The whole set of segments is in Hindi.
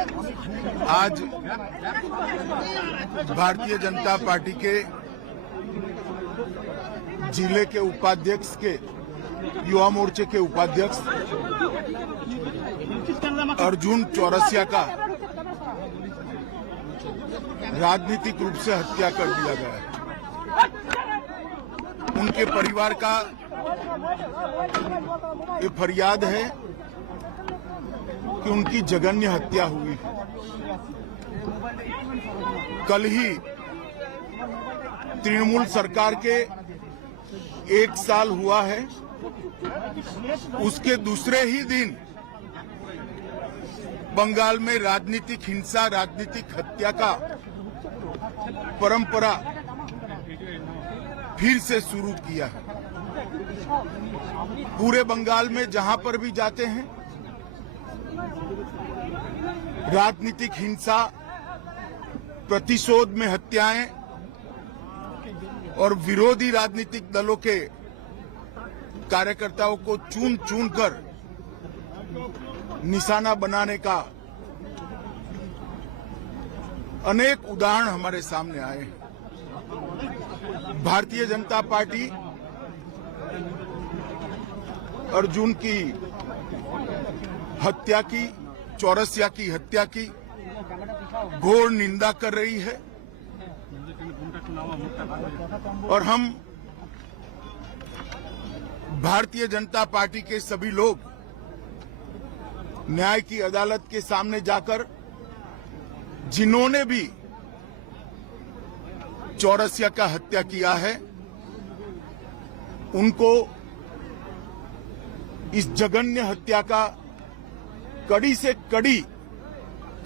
आज भारतीय जनता पार्टी के जिले के उपाध्यक्ष के युवा मोर्चे के उपाध्यक्ष अर्जुन चौरसिया का राजनीतिक रूप से हत्या कर दिया गया है। उनके परिवार का ये फरियाद है कि उनकी जघन्य हत्या हुई है। कल ही तृणमूल सरकार के 1 साल हुआ है, उसके दूसरे ही दिन बंगाल में राजनीतिक हिंसा, राजनीतिक हत्या का परंपरा फिर से शुरू किया है। पूरे बंगाल में जहां पर भी जाते हैं राजनीतिक हिंसा, प्रतिशोध में हत्याएं और विरोधी राजनीतिक दलों के कार्यकर्ताओं को चुन चुन कर निशाना बनाने का अनेक उदाहरण हमारे सामने आए हैं। भारतीय जनता पार्टी अर्जुन की हत्या की, चौरसिया की हत्या की घोर निंदा कर रही है और हम भारतीय जनता पार्टी के सभी लोग न्याय की अदालत के सामने जाकर जिन्होंने भी चौरसिया का हत्या किया है उनको इस जघन्य हत्या का कड़ी से कड़ी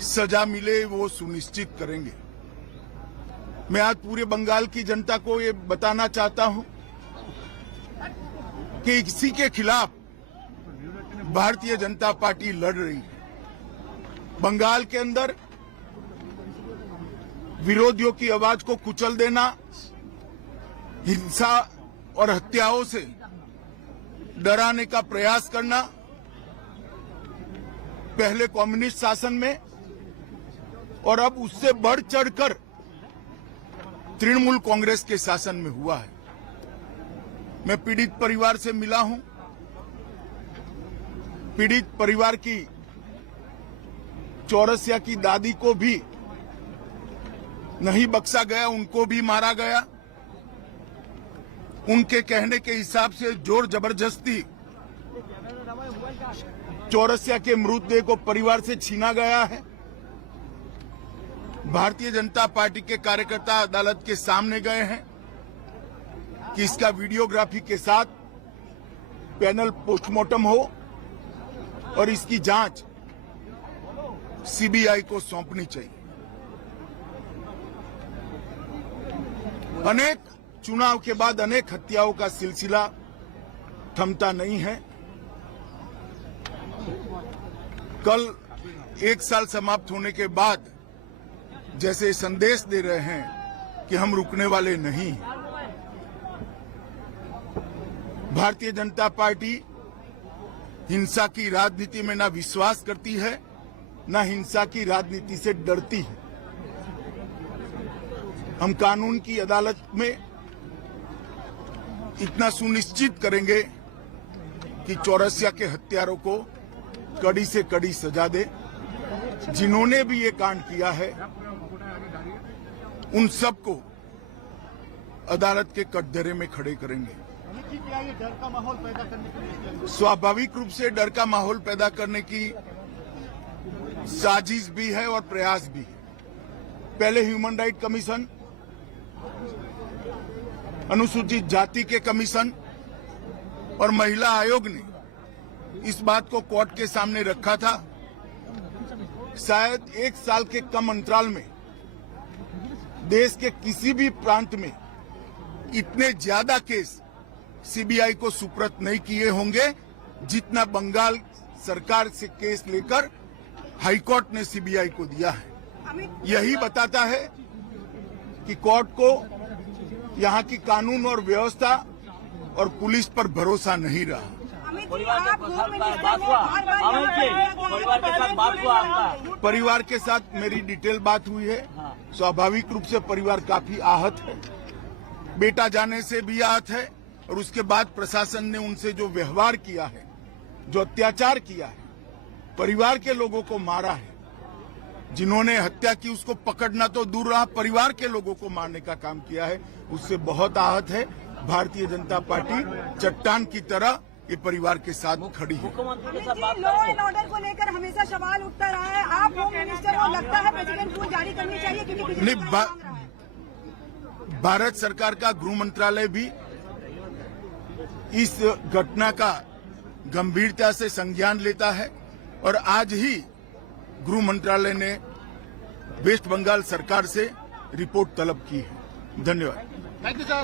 सजा मिले वो सुनिश्चित करेंगे। मैं आज पूरे बंगाल की जनता को ये बताना चाहता हूं कि इसी के खिलाफ भारतीय जनता पार्टी लड़ रही है। बंगाल के अंदर विरोधियों की आवाज को कुचल देना, हिंसा और हत्याओं से डराने का प्रयास करना पहले कम्युनिस्ट शासन में और अब उससे बढ़ चढ़कर तृणमूल कांग्रेस के शासन में हुआ है। मैं पीड़ित परिवार से मिला हूं। पीड़ित परिवार की चौरसिया की दादी को भी नहीं बख्शा गया, उनको भी मारा गया। उनके कहने के हिसाब से जोर जबरदस्ती चौरसिया के मृतदेह को परिवार से छीना गया है। भारतीय जनता पार्टी के कार्यकर्ता अदालत के सामने गए हैं कि इसका वीडियोग्राफी के साथ पैनल पोस्टमार्टम हो और इसकी जांच सीबीआई को सौंपनी चाहिए। अनेक चुनाव के बाद अनेक हत्याओं का सिलसिला थमता नहीं है। कल 1 साल समाप्त होने के बाद जैसे संदेश दे रहे हैं कि हम रुकने वाले नहीं। भारतीय जनता पार्टी हिंसा की राजनीति में ना विश्वास करती है, ना हिंसा की राजनीति से डरती है। हम कानून की अदालत में इतना सुनिश्चित करेंगे कि चौरसिया के हत्यारों को कड़ी से कड़ी सजा दे। जिन्होंने भी ये कांड किया है उन सबको अदालत के कटघरे में खड़े करेंगे। डर का माहौल पैदा करने के लिए स्वाभाविक रूप से डर का माहौल पैदा करने की साजिश भी है और प्रयास भी है। पहले ह्यूमन राइट कमीशन, अनुसूचित जाति के कमीशन और महिला आयोग ने इस बात को कोर्ट के सामने रखा था। शायद 1 साल के कम अंतराल में देश के किसी भी प्रांत में इतने ज्यादा केस सीबीआई को सुपुर्द नहीं किए होंगे जितना बंगाल सरकार से केस लेकर हाईकोर्ट ने सीबीआई को दिया है। यही बताता है कि कोर्ट को यहाँ की कानून और व्यवस्था और पुलिस पर भरोसा नहीं रहा। अमित जी, परिवार आप के होम साथ मिनिस्टर बात ने हुआ? बार-बार अमित जी, परिवार के साथ बात हुआ आपका? परिवार के साथ मेरी डिटेल बात हुई है। हाँ। स्वाभाविक रूप से परिवार काफी आहत है, बेटा जाने से भी आहत है, और उसके बाद प्रशासन ने उनसे जो व्यवहार किया है, जो अत्याचार किया है, परिवार के लोगों को मारा है, जिन्होंने हत्या की उसको पकड़ना तो दूर रहा, परिवार के लोगों को मारने का काम किया है, उससे बहुत आहत है। भारतीय जनता पार्टी चट्टान की तरह ये परिवार के साथ खड़ी है। मुख्यमंत्री के अमित साथ जी, बात लॉ एंड करेंगे। ऑर्डर को लेकर हमेशा सवाल उठता रहा है। आप होम मिनिस्टर हो, लगता है प्रेसिडेंट रूल जारी करनी चाहिए क्योंकि नहीं, बिजली मांग रहा है। भारत सरकार का गृह मंत्रालय भी इस घटना का गंभीरता से संज्ञान लेता है, और आज ही गृह मंत्रालय ने वेस्ट बंगाल सरकार से रिपोर्ट तलब की है। धन्यवाद। Thank you sir.